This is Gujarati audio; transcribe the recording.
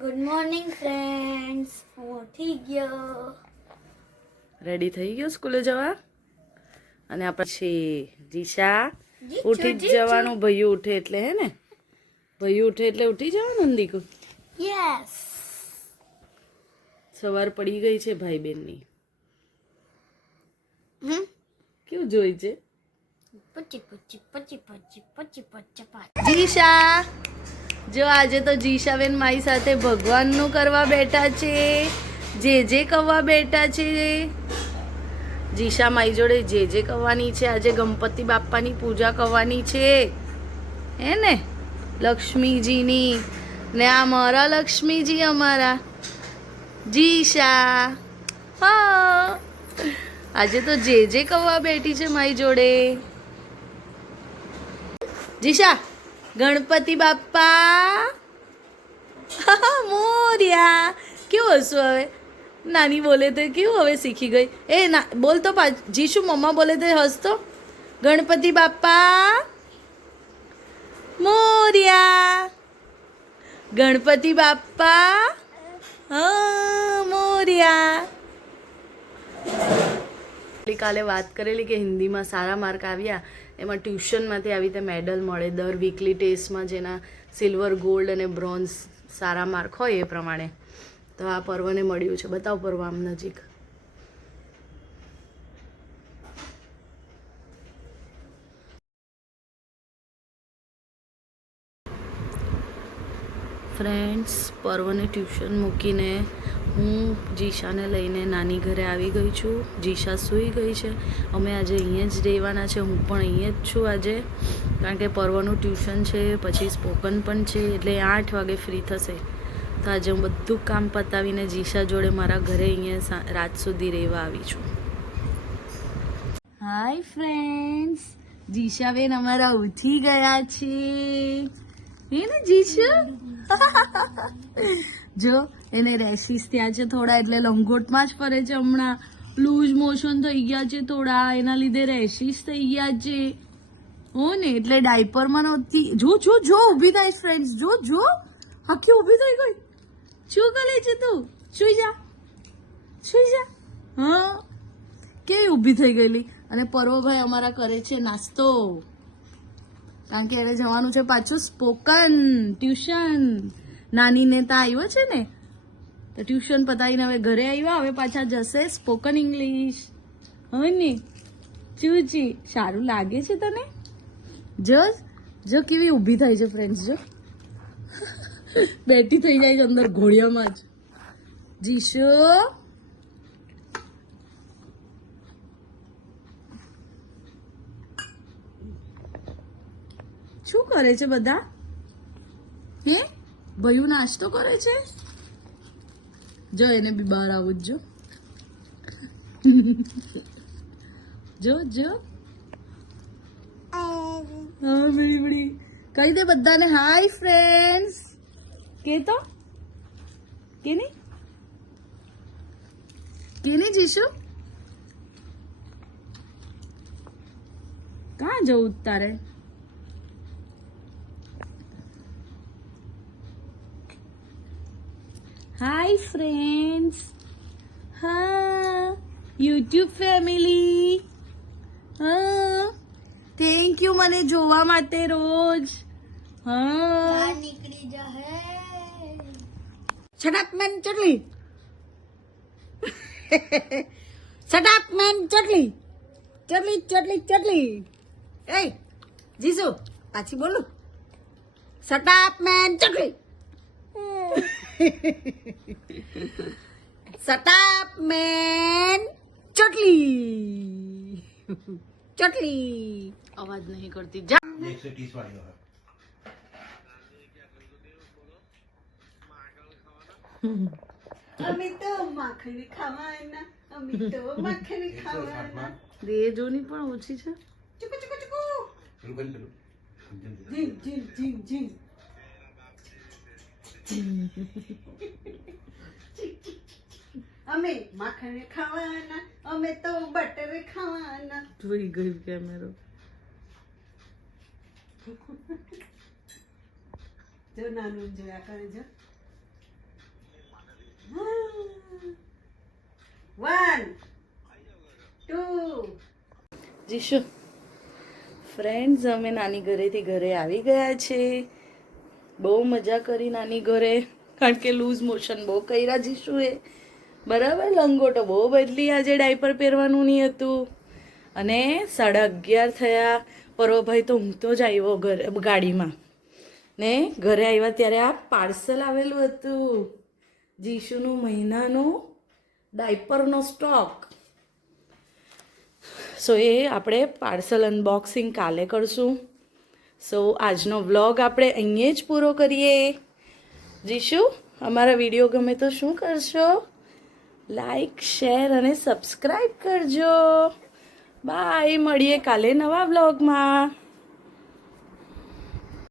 ગુડ મોર્નિંગ ફ્રેન્ડ્સ, હું ઉઠી ગયો. રેડી થઈ ગયો સ્કૂલે જવા? અને આ પછી જીશા જીજુ, ઉઠી જ જવાનું. ભૈયું ઉઠે એટલે હે ને, ભૈયું ઉઠે એટલે ઉઠી જવાનું ને દીકુ. યસ. સવાર પડી ગઈ છે ભાઈ બેનની. કેવું જોઈ છે પચી પચી પચી પચી પચી પચી. જીશા? જો આજે તો જીશાબેન મારી સાથે ભગવાનનું કરવા બેઠા છે, જે કવા બેઠા છે. જીશા મારી જોડે જે કવાની છે. આજે ગણપતિ બાપ્પાની પૂજા કરવાની છે હે ને, લક્ષ્મીજીની. ને આ મારા લક્ષ્મીજી, અમારા જીશા. હા, આજે તો જે કવા બેઠી છે મારી જોડે. જીશા, ગણપતિ બાપ્પા મોર્યા. કેવું હસું હવે? નાની બોલે તો કેવું હવે શીખી ગઈ. એ ના બોલ તો જીશુ, મમ્મા બોલે તો હસતો. ગણપતિ બાપ્પા મોર્યા. ગણપતિ બાપ્પા હા મોર્યા. કાલે વાત કરેલી કે હિન્દીમાં સારા માર્ક આવ્યા, એમાં ટ્યુશનમાંથી આવી રીતે મેડલ મળે દર વીકલી ટેસ્ટમાં, જેના સિલ્વર, ગોલ્ડ અને બ્રોન્ઝ સારા માર્ક હોય એ પ્રમાણે. તો આ પર્વને મળ્યું છે. બતાવ પર્વ આમ નજીક. ફ્રેન્ડ્સ, પર્વને ટ્યુશન મૂકીને હું જીશાને લઈને નાની ઘરે આવી ગઈ છું. જીશા સૂઈ ગઈ છે. અમે આજે અહીંયા જ રહેવાના છે. હું પણ અહીંયા જ છું આજે, કારણ કે પર્વનું ટ્યુશન છે, પછી સ્પોકન પણ છે, એટલે 8 વાગે ફ્રી થશે. તો આજે હું બધું કામ પતાવીને જીશા જોડે મારા ઘરે અહીંયા રાત સુધી રહેવા આવી છું. હાય ફ્રેન્ડ્સ, જીશાબેન અમારા ઉઠી ગયા છે હે ને જીશુ? જો એને રેશિસ થયા છે થોડા, એટલે લંગોટમાં જ ફરે છે હમણાં. લૂઝ મોશન થઈ ગયા છે થોડા, એના લીધે રેશિસ થઈ ગયા છે હો ને, એટલે ડાયપરમાં નહોતી. જો જો જો ઊભી થાય ફ્રેન્ડ્સ, જો જો આખી ઊભી થઈ ગઈ. શું કરે છે તું? સુઈ જા, સુઈ જા. હા, કેવી ઊભી થઈ ગયેલી. અને પર્વભાઈ અમારા કરે છે નાસ્તો, કારણ કે એને જવાનું છે પાછું સ્પોકન ટ્યુશન. નાનીને ત્યાં આવ્યો છે ને, તો ટ્યુશન પતાવીને હવે ઘરે આવ્યા. હવે પાછા જશે સ્પોકન ઇંગ્લિશ. હવે ને ચૂચી, સારું લાગે છે તને? જો જો કેવી ઊભી થાય છે ફ્રેન્ડ્સ, જો બેઠી થઈ જાય છે અંદર ઘોડિયામાં જ. જીશુ શું કરે છે બધા? હે ભયું નાસ્તો કરે છે. જો એને બી બહાર આવું જ જો જો હા બડી બડી કહી દે બધાને હાય ફ્રેન્ડ્સ. કે તો કે નહીં જીશુ? કાં જવું તારે? Hi friends. હા યુટ્યુબ ફેમિલી. હા, થેન્ક યુ મને જોવા માટે રોજ. હા, નીકળી જાહે. Shut up, man, Chudley. Shut up, man, Chudley. Chudley, Chudley, Chudley. Hey, Jisu, પાછી બોલું. Shut up, man, Chudley. Shut up, man, Chudley. Chudley. અવાજ નહીં કરતી. જા. 130 વાળો है. અમે તો માખણ ખાવાના, અમે તો માખણ ખાવાના. દે જોની પણ ઓછી છે. ચુકુ ચુકુ ચુકુ. પેલું બંધ પેલું. Gym gym gym gym. અમે માખણ ખાવાના, અમે તો બટર ખાવાના. જોઈ ગયું કેમેરો. જો નાનું જોયા કરે જો. 1 2 જીશુ ફ્રેન્ડ્સ અમે નાની ઘરેથી ઘરે આવી ગયા છે. બહુ મજા કરી નાની ઘરે, કારણ કે લૂઝ મોશન બહુ કર્યા જીશુએ. બરાબર, લંગોટો બહુ બદલી, આજે ડાયપર પહેરવાનું નહીં હતું. અને 11:30 થયા. પરોભાઈ તો ઊંઘતો જ આવ્યો ગાડીમાં ને ઘરે આવ્યા ત્યારે આ પાર્સલ આવેલું હતું, જીશુનું મહિનાનું ડાયપરનો સ્ટોક. સો એ આપણે પાર્સલ અનબોક્સિંગ કાલે કરશું. સો આજનો વ્લોગ આપણે અહીંયા જ પૂરો કરીએ. જીશુ, અમારા વિડીયો ગમે તો શું કરશો? લાઈક, શેર અને સબસ્ક્રાઈબ કરજો. બાય, મળીએ કાલે નવા વ્લોગમાં.